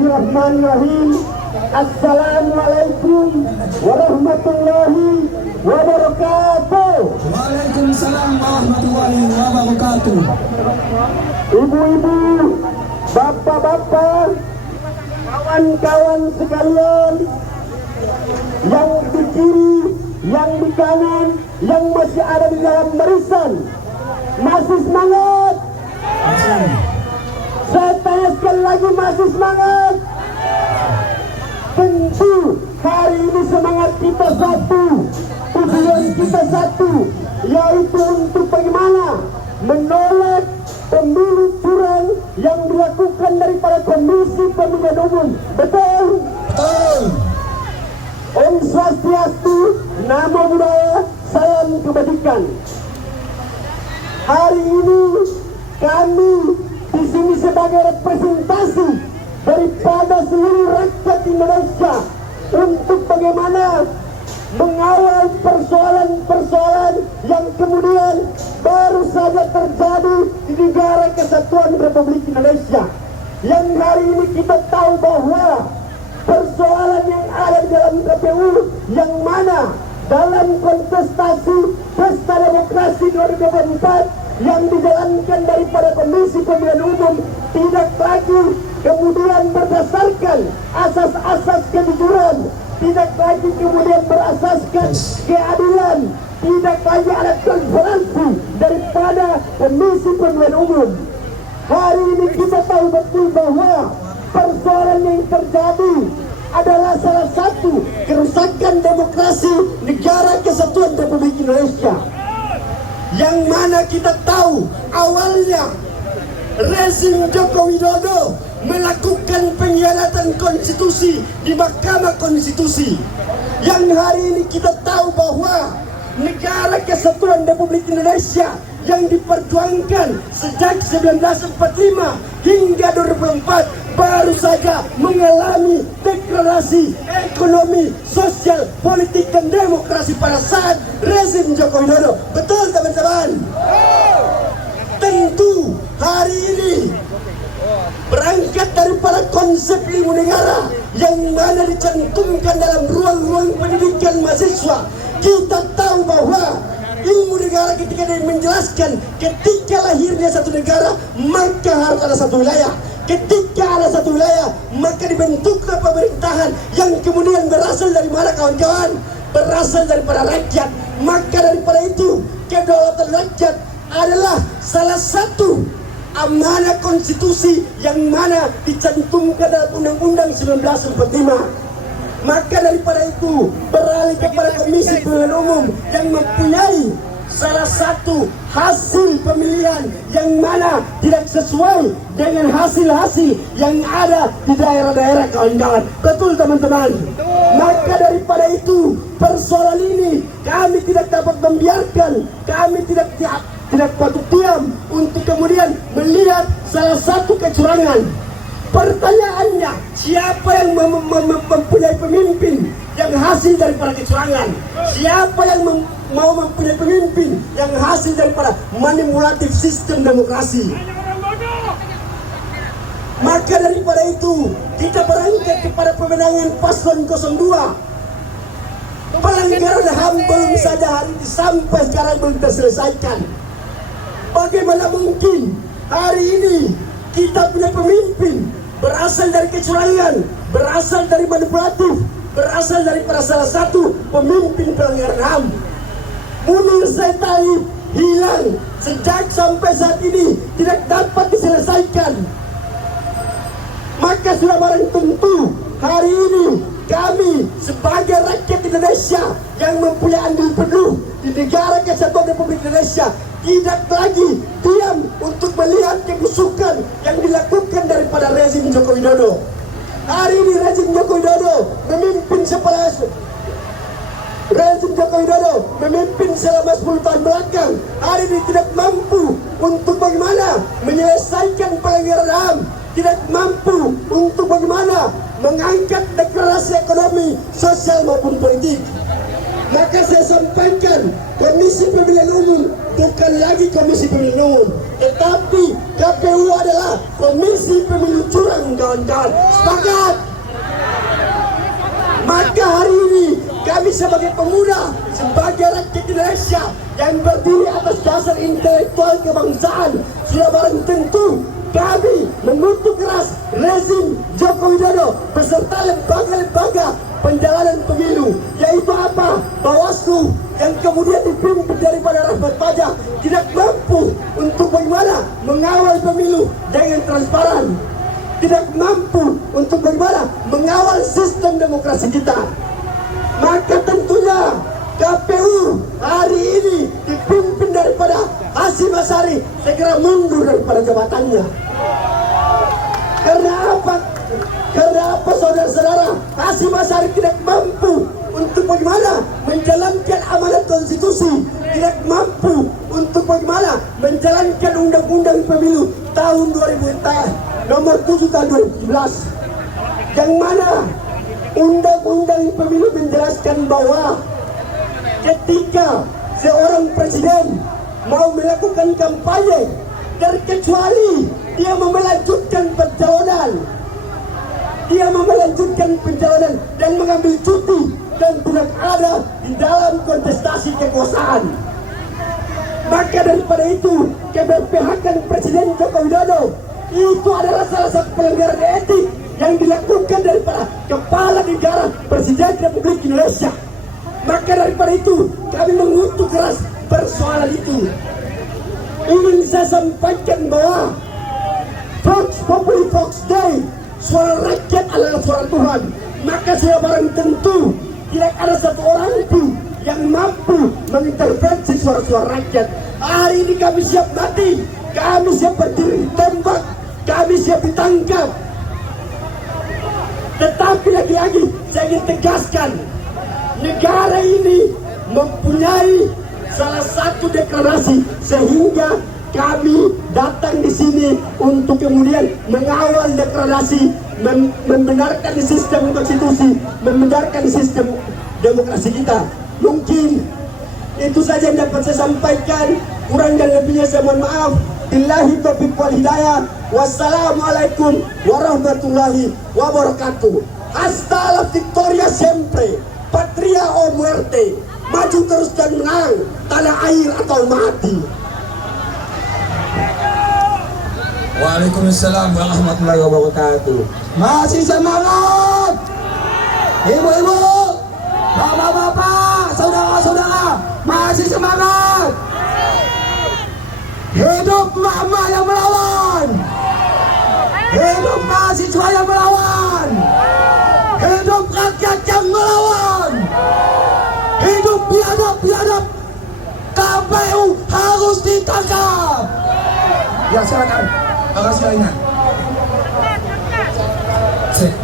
Bismillahirrahmanirrahim. Assalamualaikum warahmatullahi wabarakatuh. Waalaikumsalam warahmatullahi wabarakatuh. Ibu-ibu, bapak-bapak, kawan-kawan sekalian, yang di kiri, yang di kanan, yang masih ada di dalam barisan, masih semangat? Saya tanya sekali lagi, masih semangat? Tentu hari ini semangat kita satu, tujuan kita satu, yaitu untuk bagaimana menolak pemilu curang yang dilakukan daripada Komisi Pemilihan Umum. Betul? Betul. Om Swastiastu, Namo Buddhaya, salam kebajikan. Hari ini kami di sini sebagai representasi daripada seluruh rakyat Indonesia untuk bagaimana mengawal persoalan-persoalan yang kemudian baru saja terjadi di Negara Kesatuan Republik Indonesia. Yang hari ini kita tahu bahwa persoalan yang ada di dalam KPU yang mana dalam kontestasi Pesta Demokrasi 2024 yang dijalankan daripada Komisi Pemilihan Umum tidak lagi kemudian berdasarkan asas-asas kejujuran, tidak lagi kemudian berasaskan keadilan, tidak lagi ada transparansi daripada Komisi Pemilihan Umum. Hari ini kita tahu betul bahwa persoalan yang terjadi adalah salah satu kerusakan demokrasi Negara Kesatuan Republik Indonesia. Yang mana kita tahu awalnya rezim Joko Widodo melakukan pengkhianatan konstitusi di Mahkamah Konstitusi. Yang hari ini kita tahu bahwa Negara Kesatuan Republik Indonesia yang diperjuangkan sejak 1945 hingga 2004 baru saja mengalami degradasi ekonomi, sosial, politik, dan demokrasi pada saat rezim Joko Widodo. Betul teman-teman? Tentu hari ini berangkat daripada konsep ilmu negara yang mana dicantumkan dalam ruang-ruang pendidikan mahasiswa, kita tahu bahwa ilmu negara ketika dia menjelaskan ketika lahirnya satu negara maka harus ada satu wilayah. Ketika ada satu wilayah maka dibentuklah pemerintahan yang kemudian berasal dari mana kawan-kawan? Berasal daripada rakyat. Maka daripada itu kedaulatan rakyat adalah salah satu amanah konstitusi yang mana dicantumkan dalam Undang-Undang 1945. Maka daripada itu beralih kepada Komisi Pemilihan Umum yang mempunyai salah satu hasil pemilihan yang mana tidak sesuai dengan hasil-hasil yang ada di daerah-daerah kawan-kawan. Betul teman-teman? Maka daripada itu persoalan ini kami tidak dapat membiarkan, kami tidak patut diam untuk kemudian melihat salah satu kecurangan. Pertanyaannya, siapa yang mempunyai pemimpin yang hasil daripada kecurangan? Siapa yang mau mempunyai pemimpin yang hasil daripada manipulatif sistem demokrasi? Maka daripada itu, kita berangkat kepada pemenangan paslon 02. Pelanggaran HAM belum saja hari ini sampai sekarang belum terselesaikan. Bagaimana mungkin hari ini kita punya pemimpin berasal dari kecurangan, berasal dari manipulatif, berasal daripada salah satu pemimpin pelanggaran HAM. Munir Said Talib hilang sejak sampai saat ini tidak dapat diselesaikan. Maka sudah barang tentu hari ini kami sebagai rakyat Indonesia yang mempunyai andil penuh di Negara Kesatuan Republik Indonesia tidak lagi diam untuk melihat kebusukan yang dilakukan daripada rezim Joko Widodo. Hari ini rezim Joko Widodo memimpin selama 10 tahun belakang. Hari ini tidak mampu untuk bagaimana menyelesaikan pelanggaran HAM, tidak mampu untuk bagaimana mengangkat deklarasi ekonomi, sosial maupun politik. Maka saya sampaikan Komisi Pemilihan Umum bukan lagi Komisi Pemilihan Umum, tetapi KPU adalah Komisi Pemilu curang, kawan-kawan. Sepakat? Maka hari ini kami sebagai pemuda, sebagai rakyat Indonesia yang berdiri atas dasar intelektual kebangsaan, sudah barang tentu kami mengutuk keras rezim Joko Widodo beserta lembaga-lembaga penjalanan pemilu, yaitu apa? Bawaslu yang kemudian dipimpin daripada Rahmat Pajak tidak mampu untuk bagaimana mengawal pemilu dengan transparan, tidak mampu untuk bagaimana mengawal sistem demokrasi kita. Maka tentunya KPU hari ini dipimpin daripada Hasyim Asyari segera mundur daripada jabatannya. Karena apa? Karena apa, saudara-saudara? Hasyim Asyari tidak mampu untuk bagaimana menjalankan amanat konstitusi, tidak mampu untuk bagaimana menjalankan undang-undang pemilu tahun 2000 nomor 7 tahun 2017, yang mana undang-undang pemilu menjelaskan bahwa ketika seorang presiden mau melakukan kampanye, terkecuali dia mau melanjutkan pencalonan dan mengambil cuti dan tidak ada di dalam kontestasi kekuasaan. Maka daripada itu, keberpihakan Presiden Joko Widodo itu adalah salah satu pelanggaran etik yang dilakukan daripada kepala negara Presiden Republik Indonesia. Maka daripada itu kami mengutuk keras persoalan itu. Ingin saya sampaikan bahwa Vox Populi Vox Dei, suara rakyat adalah suara Tuhan. Maka sudah barang tentu tidak ada satu orang pun yang mampu mengintervensi suara-suara rakyat. Hari ini kami siap mati, kami siap berdiri ditembak, kami siap ditangkap. Tetapi lagi-lagi saya ingin tegaskan, negara ini mempunyai salah satu deklarasi sehingga kami datang di sini untuk kemudian mengawal deklarasi, membenarkan sistem konstitusi, membenarkan sistem demokrasi kita. Mungkin itu saja yang dapat saya sampaikan. Kurang dan lebihnya saya mohon maaf. Billahi taufiq wal hidayah. Wassalamualaikum warahmatullahi wabarakatuh. Hasta la victoria siempre. Patria o muerte. Maju terus dan menang. Tanah air atau mati. Waalaikumsalam warahmatullahi wabarakatuh. Masih semangat, ibu-ibu, bapak-bapak, saudara-saudara, masih semangat. Hidup mama yang melawan, hidup mahasiswa yang melawan, hidup rakyat yang melawan, hidup biadab-biadab. KPU harus ditangkap. Ya, silakan. Makasih banyak. Sip.